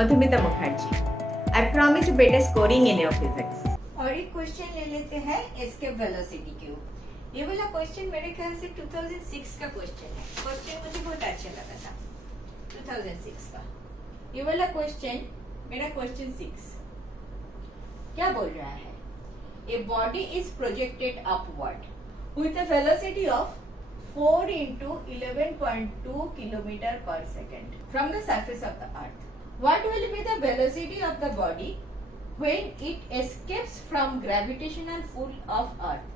Madhumita Mukherjee. I promise a better scoring in your physics. और एक question ले लेते हैं एस्केप वेलोसिटी के ऊपर. ये वाला क्वेश्चन मेरे ख्याल से 2006 का क्वेश्चन है. क्वेश्चन मुझे बहुत अच्छा लगा था 2006 का. ये वाला क्वेश्चन मेरा क्वेश्चन 6 क्या बोल रहा है? A body is projected upward with a velocity of 4 into 11.2 kilometer per second from the surface of the earth. What will be the velocity of the body when it escapes from gravitational pull of earth?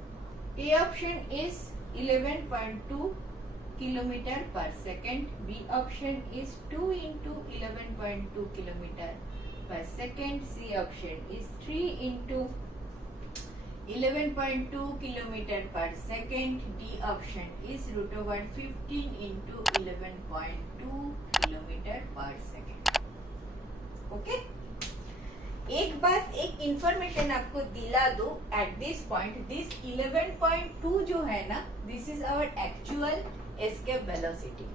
A option is 11.2 kilometer per second. B option is 2 into 11.2 kilometer per second. C option is 3 into 11.2 kilometer per second. D option is root over 15 into 11.2 kilometer per second. Okay? एक बात, एक information आपको दिला दो at this point. This 11.2 जो है ना, this is our actual escape velocity.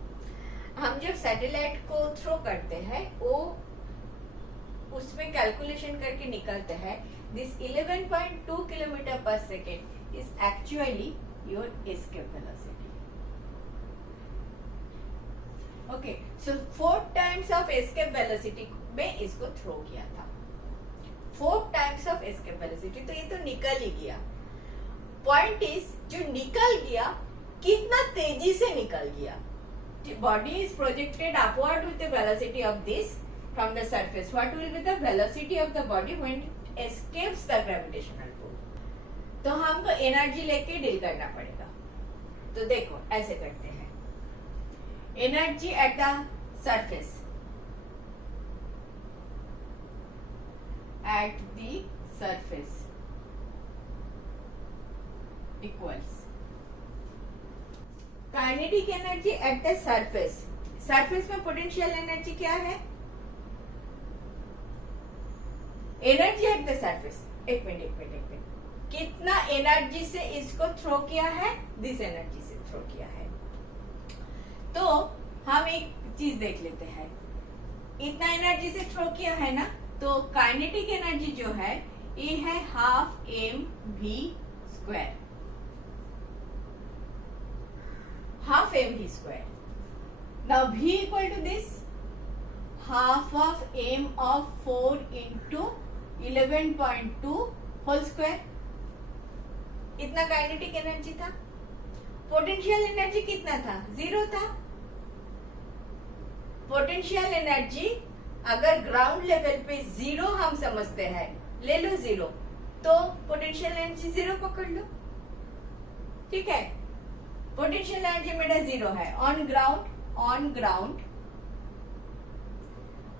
हम जब सैटेलाइट को थ्रो करते हैं वो उसमें कैलकुलेशन करके निकलते हैं. This 11.2 kilometer per second is actually your escape velocity. Okay, so 4 times of escape velocity में इसको थ्रो किया था. 4 times of escape velocity, तो ये तो निकल ही गया. Point is, जो निकल गया कितना तेजी से निकल गया. Body is projected upward with the velocity of this from the surface. What will be the velocity of the body when escapes the gravitational pull? तो हमको एनर्जी लेके डील करना पड़ेगा. तो देखो ऐसे करते हैं. Energy at the surface, at the surface equals kinetic energy at the surface. Surface में पोटेंशियल एनर्जी क्या है? Energy at the surface. एक मिनट. कितना एनर्जी से इसको थ्रो किया है? दिस एनर्जी से थ्रो किया है. तो हम एक चीज देख लेते हैं. इतना एनर्जी से थ्रो किया है ना, तो काइनेटिक एनर्जी जो है ये है half mv square. Half mv square. Now v equal to this half of m of 4 into 11.2 whole square. इतना काइनेटिक एनर्जी था. पोटेंशियल एनर्जी कितना था? 0 था. पोटेंशियल एनर्जी अगर ग्राउंड लेवल पे 0 हम समझते हैं, ले लो 0, तो पोटेंशियल एनर्जी 0 पकड़ लो. ठीक है. पोटेंशियल एनर्जी मेरा 0 है. ऑन ग्राउंड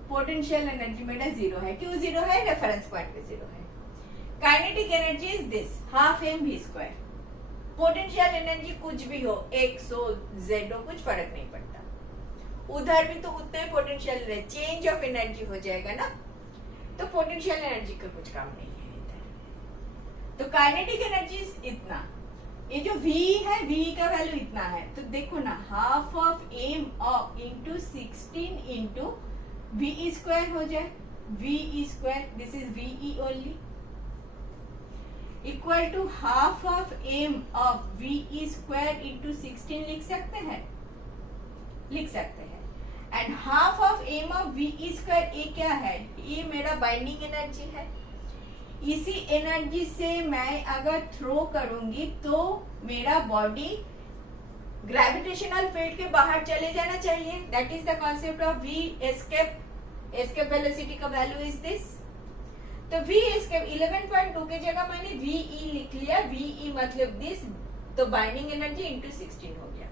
पोटेंशियल एनर्जी मेरा 0 है. क्यों 0 है? रेफरेंस पॉइंट पे 0 है. Kinetic energy is this half mv square. Potential energy कुछ भी हो, x हो, z हो, कुछ फर्क नहीं पड़ता. उधर भी तो उतना ही पोटेंशियल चेंज ऑफ एनर्जी हो जाएगा ना, तो पोटेंशियल एनर्जी का कुछ काम नहीं है इधर. तो काइनेटिक एनर्जी इतना. ये जो v है, v का वैल्यू इतना है. तो देखो ना, half of m of into 16 into v square हो जाए. v square, this is ve only, equal to half of m of v square into 16 लिख सकते हैं. And half of m of v square ये क्या है? ये मेरा बाइंडिंग एनर्जी है. इसी एनर्जी से मैं अगर थ्रो करूंगी तो मेरा बॉडी ग्रेविटेशनल फील्ड के बाहर चले जाना चाहिए. That is the concept of v escape. Escape velocity का वैल्यू इज दिस. तो v एस्केप 11.2 के जगह मैंने ve लिख लिया. ve मतलब दिस, तो बाइंडिंग एनर्जी इंटू 16 हो गया.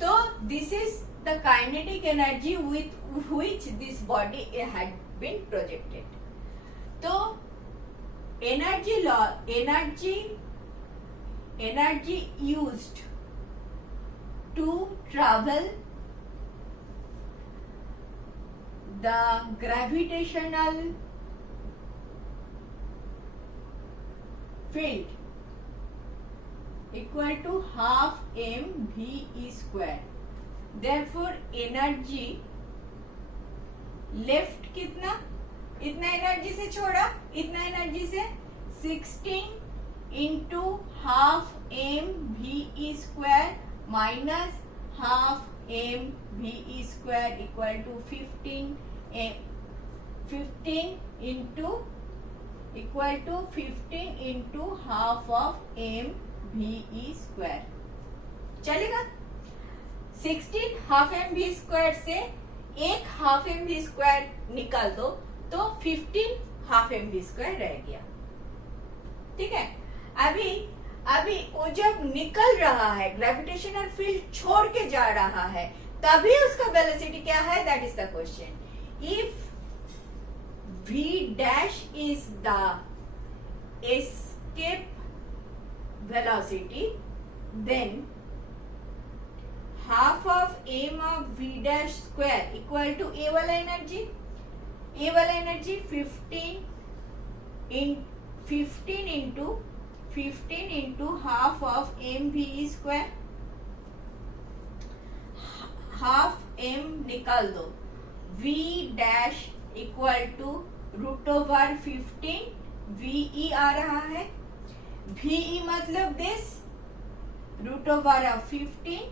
तो this is the kinetic energy with which this body had been projected. तो energy used to travel the gravitational field equal to half mv square. Therefore energy left कितना, इतना energy से छोड़ा, इतना energy से 16 into half M V E square minus half M V E square equal to 15 into half of M V E square. चलेगा? 16 half M we square से एक half M we square निकाल दो तो 15 हाफ एम वी स्क्वायर रह गया। ठीक है, अभी वो जब निकल रहा है, ग्रेविटेशनल फील्ड छोड़ के जा रहा है, तभी उसका वेलोसिटी क्या है, that is the question. If v dash is the escape velocity, then half of m of v dash square equal to a वाला एनर्जी 15 into half of m v e square, half m निकाल दो, v dash equal to root over 15 VE आ रहा है, VE मतलब this, root over 15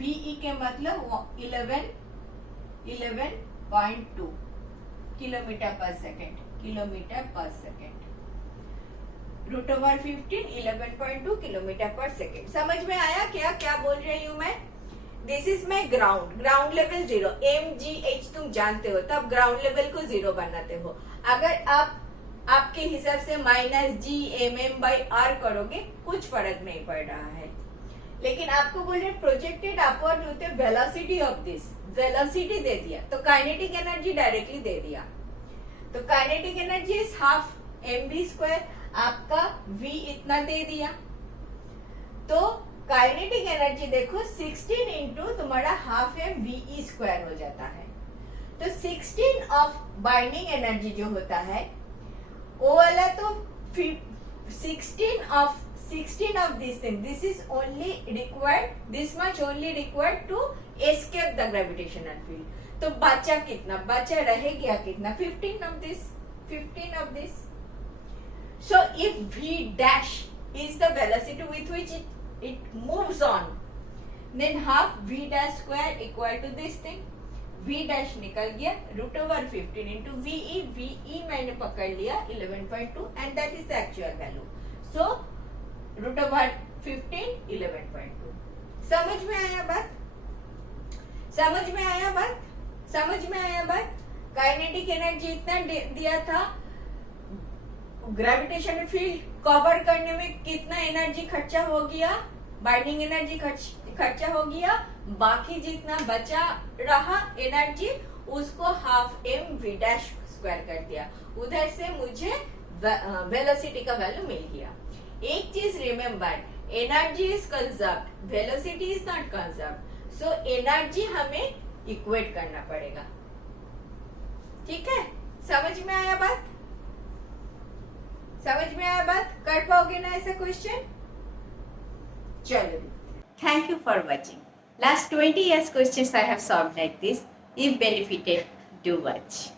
VE के मतलब 11.2 किलोमीटर पर सेकेंड, रूट ओवर 15 11.2 किलोमीटर पर सेकेंड। समझ में आया क्या बोल रही हूँ मैं? This is my ground level 0, MGH तुम जानते हो, तब ग्राउंड लेवल को 0 बनाते हो। अगर आप आपके हिसाब से -GMM/r करोगे कुछ फर्क नहीं पड़ रहा है, लेकिन आपको बोल रहे प्रोजेक्टेड अपवर्ड होते वेलोसिटी ऑफ दिस, वेलोसिटी दे दिया तो काइनेटिक एनर्जी डायरेक्टली दे दिया, तो kinetic energy is half mv square, आपका v इतना दे दिया, तो काइनेटिक एनर्जी देखो 16 इंटू तुम्हारा half M V E square हो जाता है। तो 16 ऑफ बाइंडिंग एनर्जी जो होता है वो वाला तो 16 of this thing, this is only required, this much only required to escape the gravitational field. तो बचा कितना, बचा रह गया कितना, 15 of this. So if v dash is the velocity with which it moves on, then half v dash square equal to this thing, v dash निकल गया, root over 15 into VE मैंने पकड़ लिया 11.2 and that is the actual value, so root over 15 11.2। समझ में आया बात? Kinetic energy इतना दिया था, ग्रेविटेशनल फील्ड कवर करने में कितना एनर्जी खर्चा हो गया, बाइंडिंग एनर्जी खर्चा हो गया, बाकी जितना बचा रहा एनर्जी उसको half M V dash square कर दिया, उधर से मुझे वेलोसिटी का वैल्यू मिल गया। एक चीज remember, energy is conserved, velocity is not conserved, so energy हमें इक्वेट करना पड़ेगा। ठीक है, समझ में आया बात? कर पाओगे ना ऐसा क्वेश्चन? चलो, Thank you for watching. Last 20 years questions I have solved like this. If benefited, do watch.